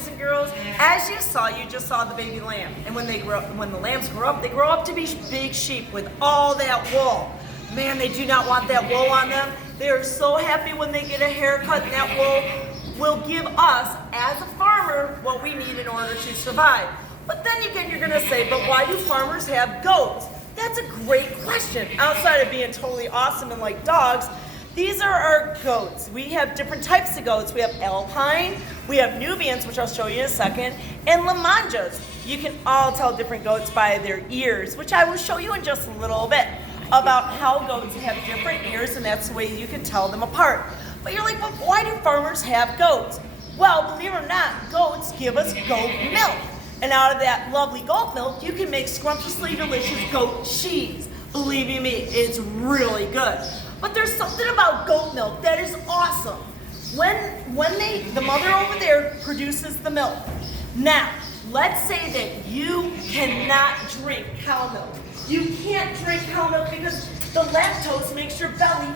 boys and girls, as you just saw the baby lamb. And when the lambs grow up, they grow up to be big sheep with all that wool. Man, they do not want that wool on them. They are so happy when they get a haircut, and that wool will give us, as a farmer, what we need in order to survive. But then again, you're gonna say, but why do farmers have goats? That's a great question. Outside of being totally awesome and like dogs, these are our goats. We have different types of goats. We have Alpine, we have Nubians, which I'll show you in a second, and Lamanjas. You can all tell different goats by their ears, which I will show you in just a little bit about how goats have different ears, and that's the way you can tell them apart. But you're like, well, why do farmers have goats? Well, believe it or not, goats give us goat milk. And out of that lovely goat milk, you can make scrumptiously delicious goat cheese. Believe you me, it's really good. But there's something about goat milk that is awesome. When the mother over there produces the milk. Now, let's say that you cannot drink cow milk. You can't drink cow milk because the lactose makes your belly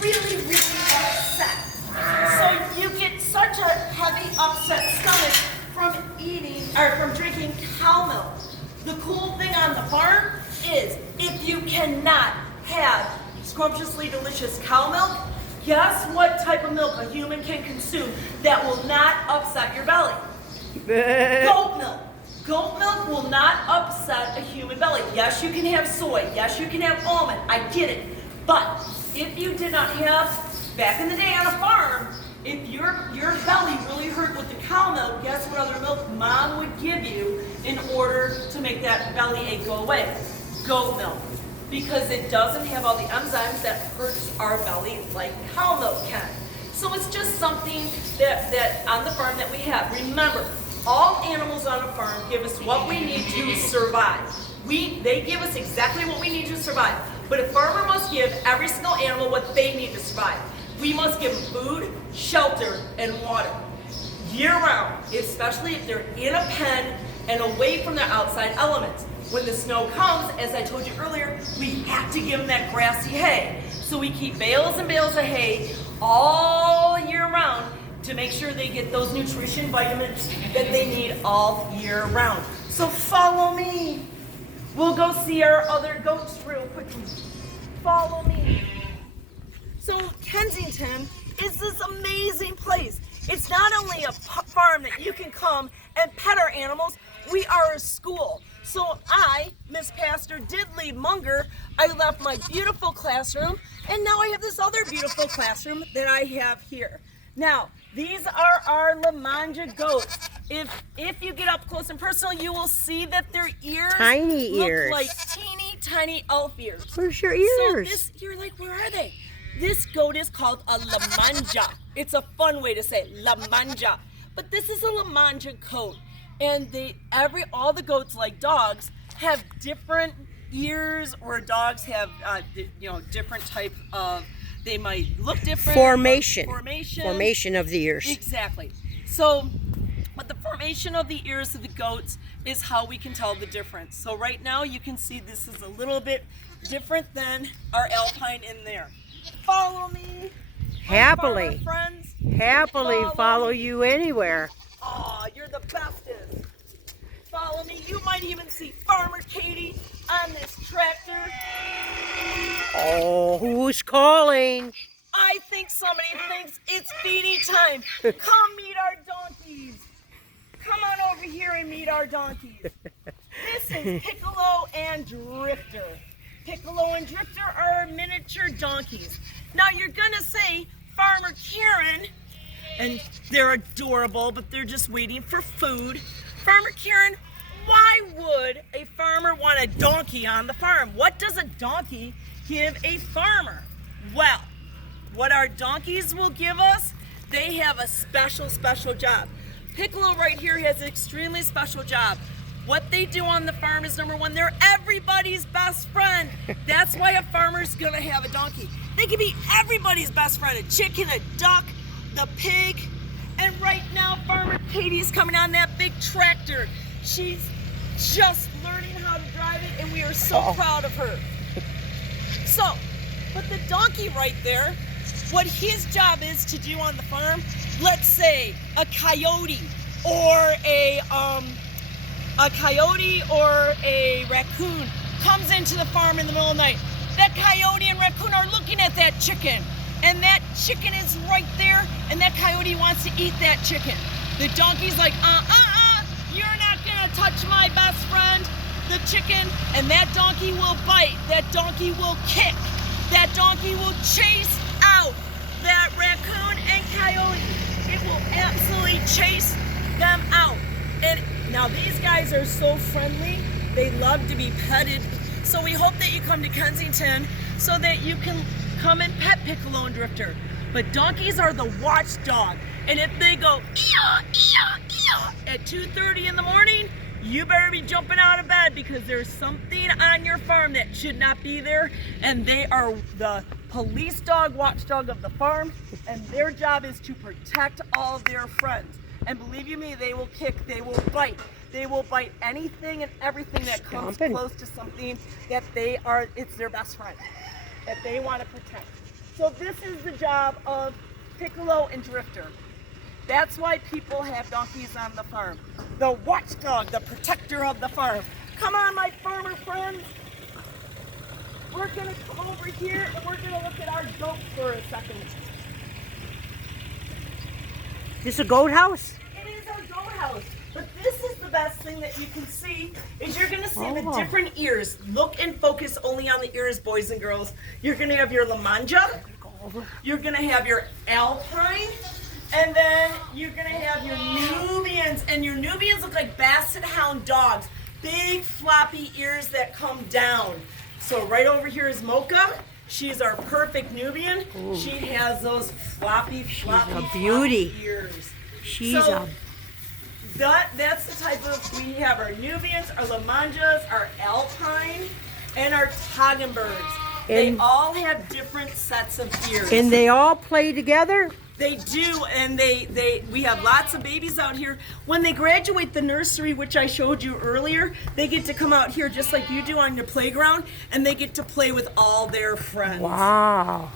really, really upset. So you get such a heavy, upset stomach from drinking cow milk. The cool thing on the farm is if you cannot have scrumptiously delicious cow milk, guess what type of milk a human can consume that will not upset your belly? Goat milk. Goat milk will not upset a human belly. Yes, you can have soy. Yes, you can have almond. I get it. But if you did not have, back in the day on a farm, if your belly really hurt with the cow milk, guess what other milk mom would give you in order to make that belly ache go away? Goat milk. Because it doesn't have all the enzymes that hurts our belly like cow milk can. So it's just something that on the farm that we have. Remember, all animals on a farm give us what we need to survive. They give us exactly what we need to survive. But a farmer must give every single animal what they need to survive. We must give them food, shelter, and water. Year-round, especially if they're in a pen and away from their outside elements. When the snow comes, as I told you earlier, we have to give them that grassy hay. So we keep bales and bales of hay all year round to make sure they get those nutrition vitamins that they need all year round. So follow me. We'll go see our other goats real quickly. Follow me. So Kensington is this amazing place. It's not only a farm that you can come and pet our animals, we are a school. So I, Miss Pastor, did leave Munger. I left my beautiful classroom, and now I have this other beautiful classroom that I have here. Now, these are our Lamanja goats. If you get up close and personal, you will see that their ears look like teeny tiny elf ears. Where's your ears? So you're like, where are they? This goat is called a Lamanja. It's a fun way to say it, Lamanja. But this is a Lamanja goat. And all the goats, like dogs, have different ears, or dogs have different type of, they might look different. Formation of the ears. Exactly. So, but the formation of the ears of the goats is how we can tell the difference. So right now you can see this is a little bit different than our Alpine in there. Follow me. Happily. Friends. Happily follow you anywhere. Oh, you're the bestest. Follow me. You might even see Farmer Katie on this tractor. Oh, who's calling? I think somebody thinks it's feeding time. Come meet our donkeys. Come on over here and meet our donkeys. This is Piccolo and Drifter. Piccolo and Drifter are miniature donkeys. Now you're gonna say, Farmer Karen, and they're adorable, but they're just waiting for food. Farmer Karen, why would a farmer want a donkey on the farm? What does a donkey give a farmer? Well, what our donkeys will give us, they have a special job. Piccolo right here has an extremely special job. What they do on the farm is, number one, they're everybody's best friend. That's why a farmer's gonna have a donkey. They can be everybody's best friend, a chicken, a duck, the pig. And right now, Farmer Katie's coming on that big tractor. She's just learning how to drive it, and we are so proud of her. So, but the donkey right there, what his job is to do on the farm, let's say a coyote or a coyote or a raccoon comes into the farm in the middle of the night, that coyote and raccoon are looking at that chicken, and that chicken is right there, and that coyote wants to eat that chicken. The donkey's like, you're not gonna touch my best friend, the chicken, and that donkey will bite, that donkey will kick, that donkey will chase out that raccoon and coyote. It will absolutely chase them out. And now these guys are so friendly, they love to be petted. So we hope that you come to Kensington so that you can come and pet Piccolo and Drifter. But donkeys are the watchdog. And if they go at 2:30 in the morning, you better be jumping out of bed because there's something on your farm that should not be there. And they are the police dog, watchdog of the farm. And their job is to protect all their friends. And believe you me, they will kick, they will bite. They will bite anything and everything that comes close to something that it's their best friend, that they want to protect. So this is the job of Piccolo and Drifter. That's why people have donkeys on the farm. The watchdog, the protector of the farm. Come on, my farmer friends. We're gonna come over here and we're gonna look at our goats for a second. This a goat house? It is a goat house. But this is the best thing that you can see, is you're gonna see the different ears. Look and focus only on the ears, boys and girls. You're gonna have your Lamanja, you're gonna have your Alpine, and then you're gonna have your Nubians. And your Nubians look like Basset Hound dogs. Big floppy ears that come down. So right over here is Mocha. She's our perfect Nubian. Ooh. She has those floppy beauty. Ears. That's the type of, we have our Nubians, our Lamanjas, our Alpine, and our Toggenburgs. They all have different sets of ears. And they all play together? They do, and we have lots of babies out here. When they graduate the nursery, which I showed you earlier, they get to come out here just like you do on your playground, and they get to play with all their friends. Wow.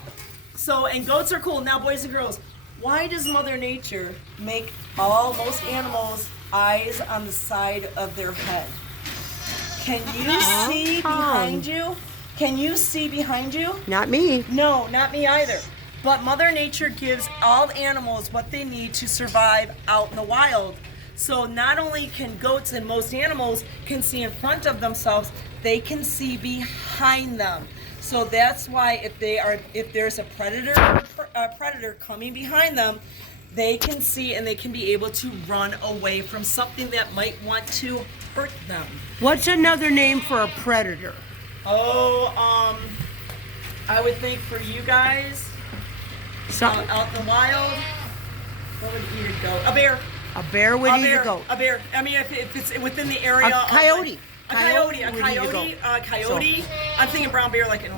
So, and goats are cool. Now, boys and girls, why does Mother Nature make most animals eyes on the side of their head? Can you see behind you? Can you see behind you? Not me. No, not me either. But Mother Nature gives all animals what they need to survive out in the wild. So not only can goats and most animals can see in front of themselves, they can see behind them. So that's why if there's a predator coming behind them, they can see and they can be able to run away from something that might want to hurt them. What's another name for a predator? I would think for you guys, out in the wild, what would eat a goat? A bear. A bear would eat a goat. A bear. I mean, if it's within the area. A coyote. A coyote. I'm thinking brown bear, like a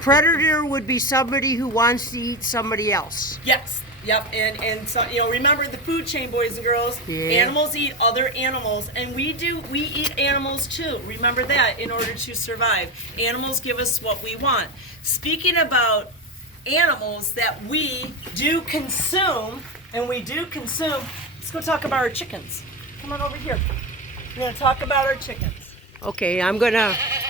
predator would be somebody who wants to eat somebody else. Yes. Yep. And so remember the food chain, boys and girls. Yeah. Animals eat other animals, and we eat animals too. Remember that in order to survive. Animals give us what we want. Speaking about animals that we do consume, let's go talk about our chickens. Come on over here. We're going to talk about our chickens. Okay, I'm going to